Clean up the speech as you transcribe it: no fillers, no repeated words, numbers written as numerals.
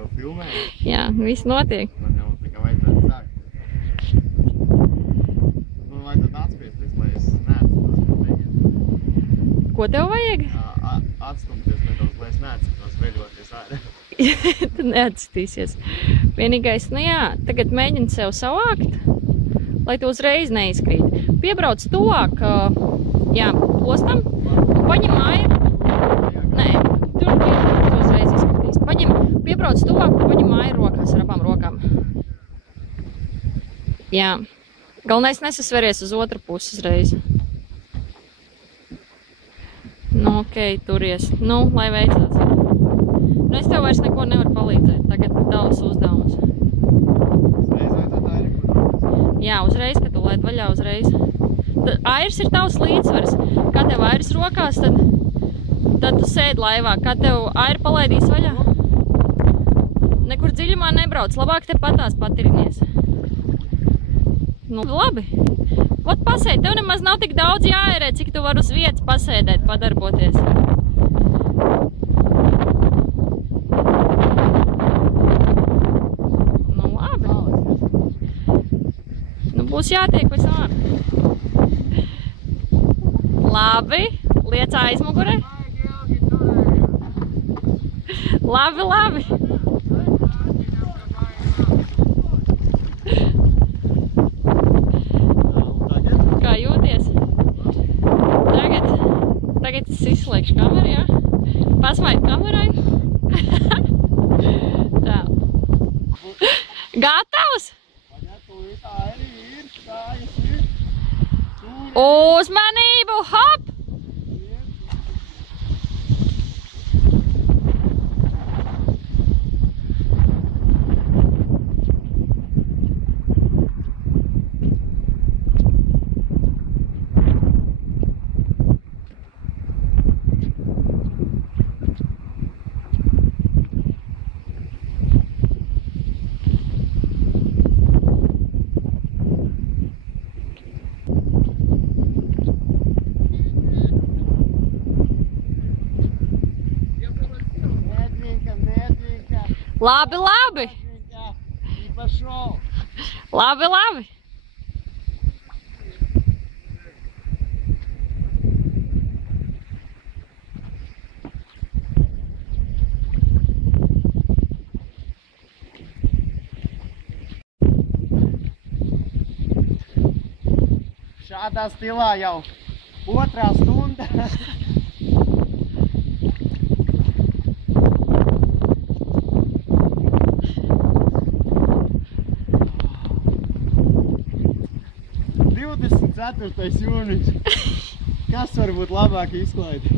Jau filmēji? Jā, viss notiek. Man jau tā kā vajadzētu sākt. Man vajadzētu atspiesties, lai es neatceros, ko teikt. Ko tev vajag? Atstumties nedaudz, lai es neatceros veļoties ārā. Tad neatstīsies. Vienīgais, nu jā, tagad mēģini sev savākt, lai tu uzreiz neizkrīt. Piebrauc tuvāk, jā, ostam, un paņem airu. Nē, tur uzreiz izskatīs. Piebrauc tuvāk un paņem airu rokās ar abām rokām. Jā. Galvenais nesasveries uz otru pusi uzreiz. Nu, ok, turies. Nu, lai veicās. Nu, es tev vairs neko nevaru palīdzēt. Tagad tavs uzdevums. Uzreiz vajadzētu airu? Jā, uzreiz, kad tu laid vaļā uzreiz. Airs ir tavs līdzsvars. Kā tev airs rokās, tad tu sēdi laivā. Kā tev airu palaidīs vaļā? Nekur dziļumā nebrauc. Labāk te patās patirinies. Nu, labi. Ot pasēdi. Tev nemaz nav tik daudz jāērē, cik tu var uz vietas pasēdēt, padarboties. Nu, labi. Nu, būs jātiek visam ārā. Labi, liec aizmugurē. Labi, labi. Kā jūties? Tagad es izslēgšu kameru, jā? Pasmaid kamerai. Tā. Gatavs? Uzmanību, hop! Labi, labi. Labi, labi. Šādā stilā jau otrā stunda. Jūnijas. Kas var būt labāk izklaidi?